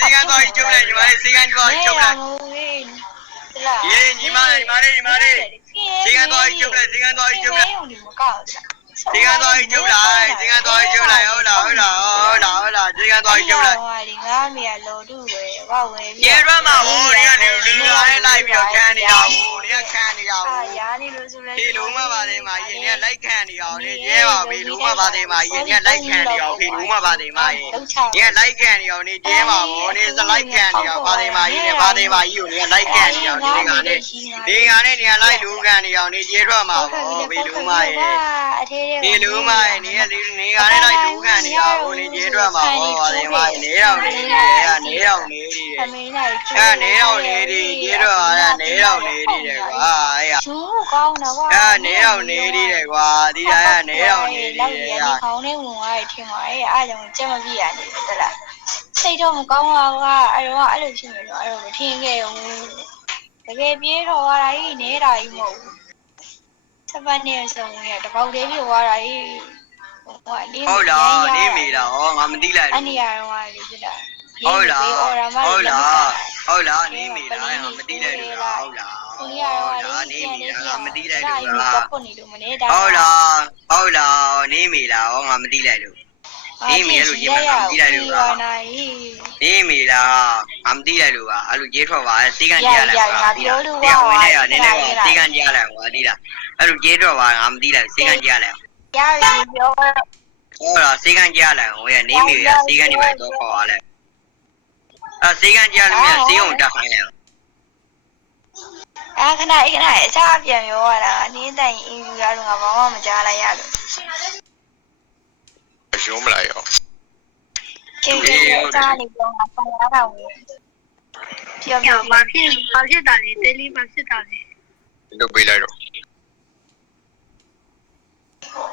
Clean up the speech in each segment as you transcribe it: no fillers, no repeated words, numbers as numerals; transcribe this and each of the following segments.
စေကန်သွားကျုပ်လိုက်ညီမလေးစေကန်သွားကျုပ်လိုက်ရေညီမလေးစေကန်သွားကျုပ်လိုက်စေကန်သွားကျုပ်လိုက်စေကန်သွားကျုပ်လိုက်စေကန်သွားကျုပ်လိုက်ဟုတ်လားစေကန်သွားကျုပ်လိုက်ငါမေလော်တူပဲဘာဝဲရေရွမ်းမှာဟိုနေကနေလူလာလေးလိုက်ပြီးတော့ခံနေတာဟိုနေကခံနေတာဟိုရာနေလို့ဆိုလဲဒီလုံးမပါသေးမှာရေနေလိုက်ခံနေအောင်လေရဲပါပြီလုံးမပါသေးမှာရေနေလိုက်ခံနေအောင်ဒီလုံးမပါသေးမှာရေနေလိုက်ခံနေအောင်နေကျဲပါဘောနေစလိုက်ခံနေအောင်ပါသေးမှာရေနေပါသေးမှာကြီးကိုနေလိုက်ခံနေအောင်ဒီကနဲ့နေလိုက်လူခံနေအောင်နေကျဲထွက်မှာဘောဘီလုံးမရေဒီလုံးမရေနေကလိုက်လူခံနေအောင်နေကျဲထွက်မှာဘောပါသေးမှာနေအောင်နေအောင်နေဒီနေအောင်နေဒီကျဲထွက်ရနေအောင်နေဒီတယ်ကွာအဲ့ရှူကောင်းတော့ကွာနေအောင်နေဒီတယ်ကွာဒီတိုင်းကနေအောင်နေဒီတယ်ကွာခေါင်းနဲ့ဝင်သွားတယ်ထင်ပါရဲ့အားကြောင့်ကြက်မပြည့်ရနေတယ်လားစိတ်တော့မကောင်းပါဘူးကအဲ့တော့အဲ့လိုဖြစ်နေတော့အဲ့တော့မထင်ခဲ့ဘူးတကယ်ပြေးတော့သွားတာကြီးနေတာကြီးမဟုတ်ဘူး7ပတ်နဲ့ဆိုရင်တပေါက်လေးပြေးသွားတာကြီးဟုတ်လားနေမိလားဩငါမသိလိုက်ဘူးအဲ့နေရာတော့လေဖြစ်တာဟုတ်လားနေမိလားငါမသိလိုက်ဘူးလားဟုတ်လားနေမိလားငါမသိလိုက်ဘူးလားဟုတ်လားနေမိလားဩငါမသိလိုက်လို့နေမိလို့ရေမမသိလိုက်လို့လားနေမိလားငါမသိလိုက်လို့ပါအဲ့လိုရေးထွက်ပါစေကန်ကြရလိုက်ပါပြောလို့ပါဝင်နေရနည်းနည်းစေကန်ကြရလိုက်ပါဒီလားအဲ့လိုရေးထွက်ပါငါမသိလိုက်စေကန်ကြရလိုက်ရပြီပြောဟုတ်လားစေကန်ကြရလိုက်ဟိုရနေမိရစေကန်ဒီဘက်တော့ခေါ်ရလိုက်အဲ့စေကန်ကြရလို့မြစေုံတက်ခိုင်းလိုက်ခဏအစားပြန်ပြောရတာအနည်းတိုင်အင်ယူရတော့ငါဘာမှမကြားလိုက်ရလို့ရုံးမလိုက်ရောကျေးဇူးအစားလေးပြောတာဆက်ရတာဝင်ပြောဘာဖြစ်တာလဲတဲလေးဘာဖြစ်တာလဲလုပ်ပေးလိုက်တော့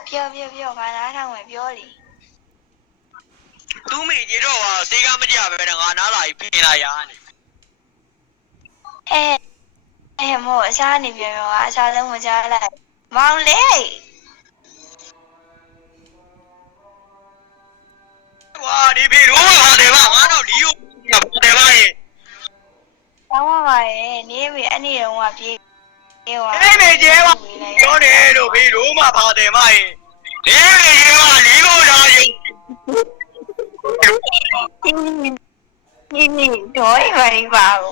ပြောဘာနားထောင်ဝင်ပြောလေသူ့မိကြီးတော့စေကမကြပဲနဲ့ငါနားလာပြီးပြင်လာရနေမို့အစားနေပြောအစားဆုံးမကြားလိုက်မောင်လေးဝါဒီဖေတော့ဟာတယ်ပါငါတော့လီယိုတယ်ပါရဲ့တောင်းပါရဲ့နေမေအနေရောကပြေးသွားနေမေကျဲပါပြောတယ်လို့ဖေတော့မှဖာတယ်မရဲ့နေမေကျဲပါလီယိုလာရဲ့你多一个礼拜哦。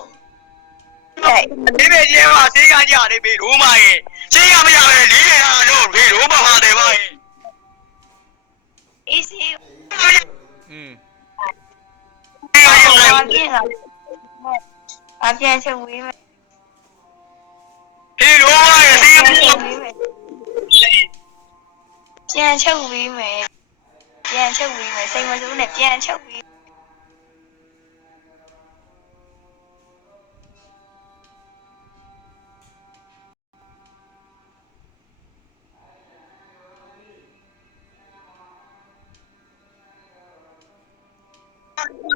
နေမေကျဲပါစေကကြနေဖေတော့မှရဲ့စေကမကြပဲလီရတော့ဖေတော့မှဖာတယ်မရဲ့一些变成微美。嘿，罗马也是一个。变成微美，什么时候呢？变成微美。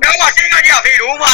然后这个叫飞龙嘛，